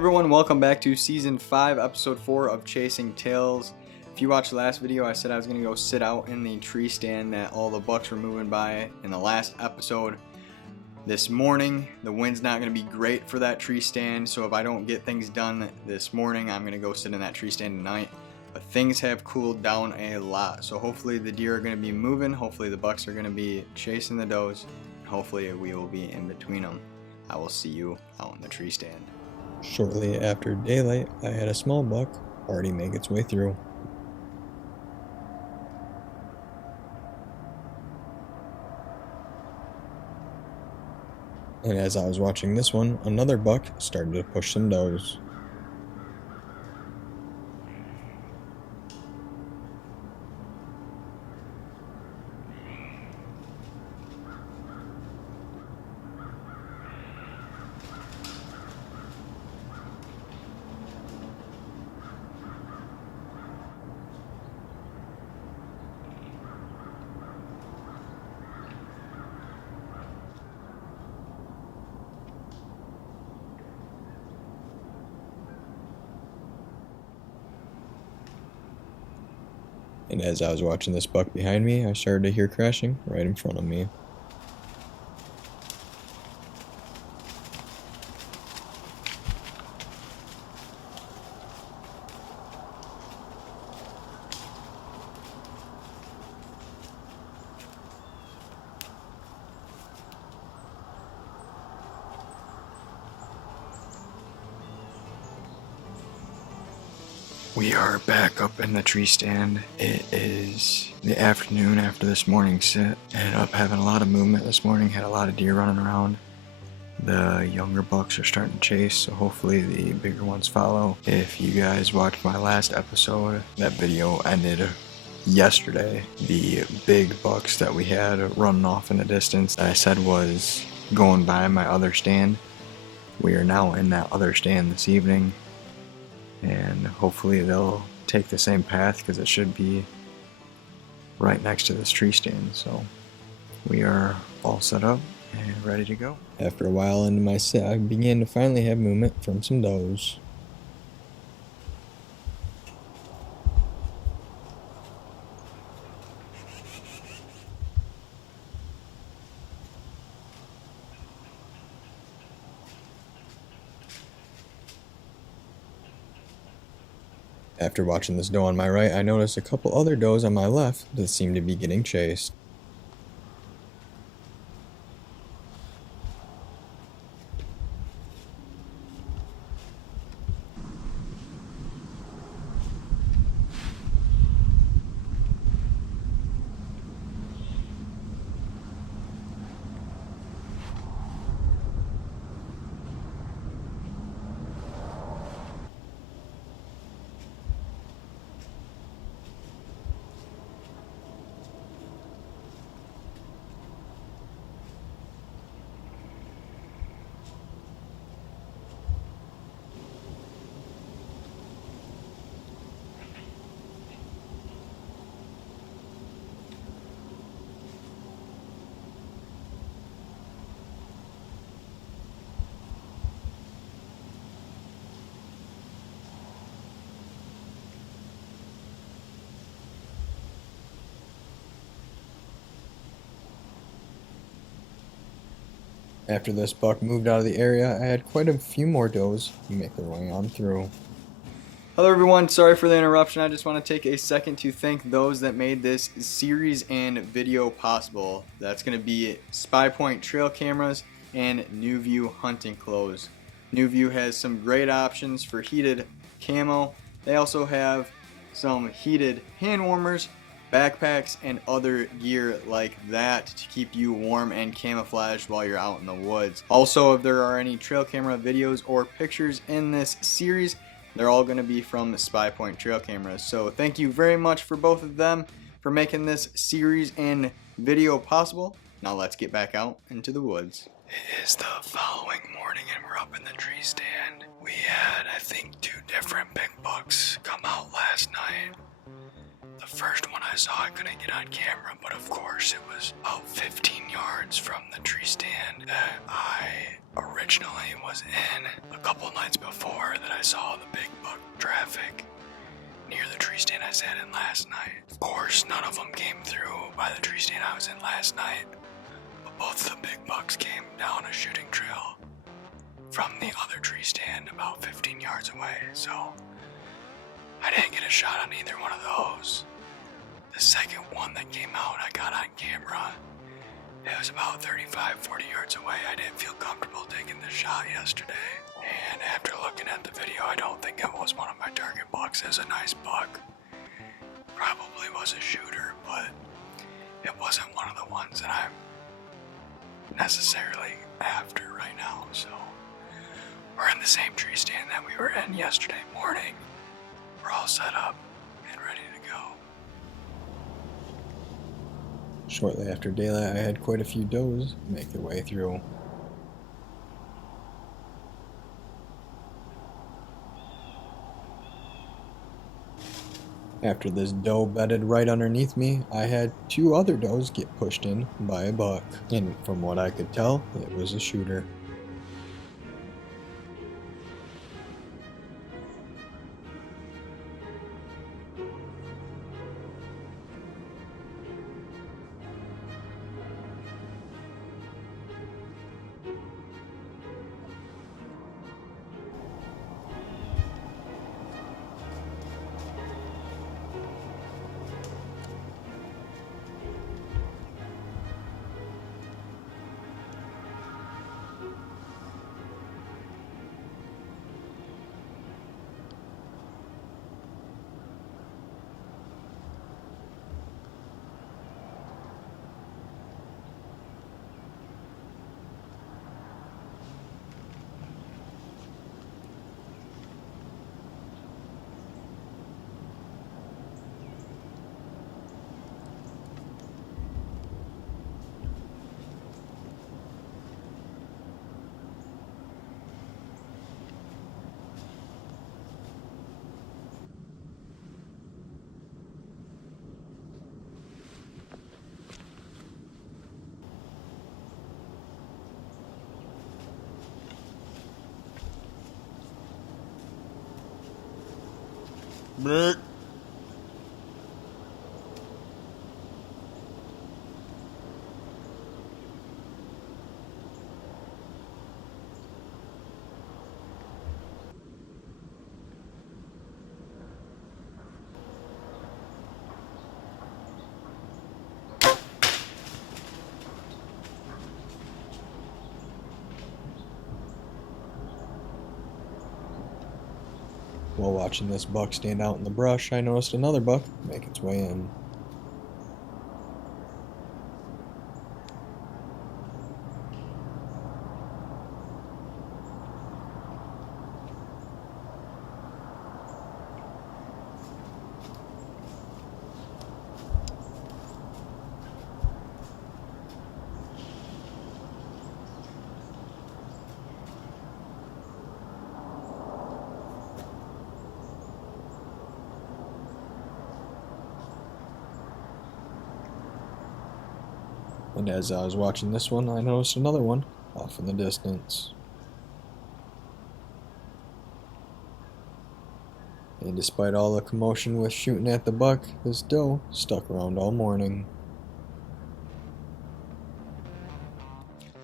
everyone, welcome back to Season 5, Episode 4 of Chasing Tails. If you watched the last video, I said I was going to go sit out in the tree stand that all the bucks were moving by in the last episode. This morning, the wind's not going to be great for that tree stand, so if I don't get things done this morning, I'm going to go sit in that tree stand tonight. But things have cooled down a lot, so hopefully the deer are going to be moving, hopefully the bucks are going to be chasing the does, and hopefully we will be in between them. I will see you out in the tree stand. Shortly after daylight, I had a small buck already make its way through. And as I was watching this one, another buck started to push some does. And as I was watching this buck behind me, I started to hear crashing right in front of me. We are back up in the tree stand. It is the afternoon after this morning sit. Ended up having a lot of movement this morning, had a lot of deer running around. The younger bucks are starting to chase, so hopefully the bigger ones follow. If you guys watched my last episode, that video ended yesterday. The big bucks that we had running off in the distance, I said was going by my other stand. We are now in that other stand this evening. And hopefully they'll take the same path because it should be right next to this tree stand. So we are all set up and ready to go. After a while into my sit, I began to finally have movement from some does. After watching this doe on my right, I noticed a couple other does on my left that seemed to be getting chased. After this buck moved out of the area, I had quite a few more does make their way on through. Hello everyone, sorry for the interruption. I just want to take a second to thank those that made this series and video possible. That's going to be SPYPOINT trail cameras and New View hunting clothes. New View has some great options for heated camo. They also have some heated hand warmers, backpacks, and other gear like that to keep you warm and camouflaged while you're out in the woods. Also, if there are any trail camera videos or pictures in this series, they're all going to be from the SPYPOINT trail cameras. So thank you very much for both of them for making this series and video possible. Now let's get back out into the woods. It is the following morning and we're up in the tree stand. We had, I think, 2 different big bucks come out last night. The first one I saw I couldn't get on camera, but of course it was about 15 yards from the tree stand that I originally was in a couple nights before that I saw the big buck traffic near the tree stand I sat in last night. Of course, none of them came through by the tree stand I was in last night, but both the big bucks came down a shooting trail from the other tree stand about 15 yards away, so I didn't get a shot on either one of those. The second one that came out I got on camera. It was about 35-40 yards away. I didn't feel comfortable taking the shot yesterday. And after looking at the video, I don't think it was one of my target bucks. It was a nice buck. Probably was a shooter, but it wasn't one of the ones that I'm necessarily after right now. So we're in the same tree stand that we were in yesterday morning. We're all set up and ready to go. Shortly after daylight, I had quite a few does make their way through. After this doe bedded right underneath me, I had two other does get pushed in by a buck, and from what I could tell, it was a shooter. Blech. While watching this buck stand out in the brush, I noticed another buck make its way in. And as I was watching this one, I noticed another one off in the distance. And despite all the commotion with shooting at the buck, this doe stuck around all morning.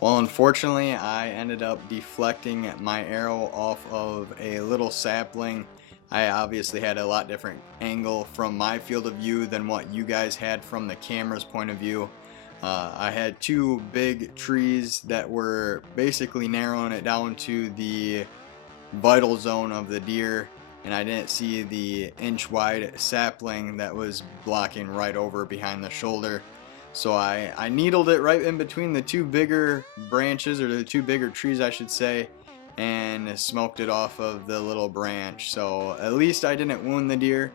Well, unfortunately, I ended up deflecting my arrow off of a little sapling. I obviously had a lot different angle from my field of view than what you guys had from the camera's point of view. I had two big trees that were basically narrowing it down to the vital zone of the deer, and I didn't see the inch wide sapling that was blocking right over behind the shoulder. So I needled it right in between the two bigger branches, or the two bigger trees I should say, and smoked it off of the little branch. So at least I didn't wound the deer.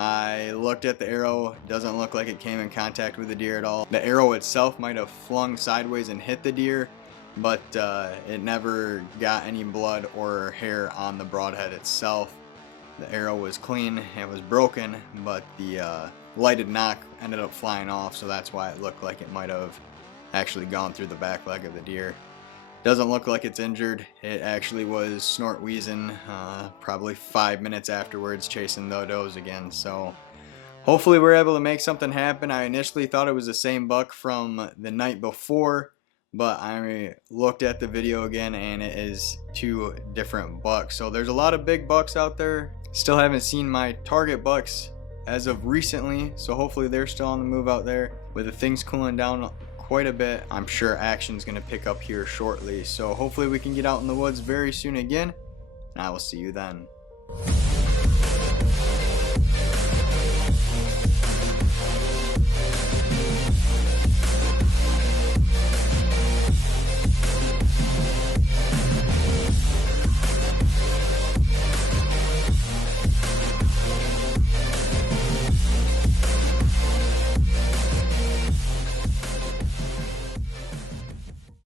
I looked at the arrow, doesn't look like it came in contact with the deer at all. The arrow itself might have flung sideways and hit the deer, but it never got any blood or hair on the broadhead itself. The arrow was clean, it was broken, but the lighted knock ended up flying off, so that's why it looked like it might have actually gone through the back leg of the deer. Doesn't look like it's injured. It actually was snort wheezing probably 5 minutes afterwards, chasing the does again. So hopefully we're able to make something happen. I initially thought it was the same buck from the night before, but I looked at the video again and it is 2 different bucks. So there's a lot of big bucks out there. Still haven't seen my target bucks as of recently, so hopefully they're still on the move out there. With the things cooling down quite a bit, I'm sure action's gonna pick up here shortly. So hopefully we can get out in the woods very soon again, and I will see you then.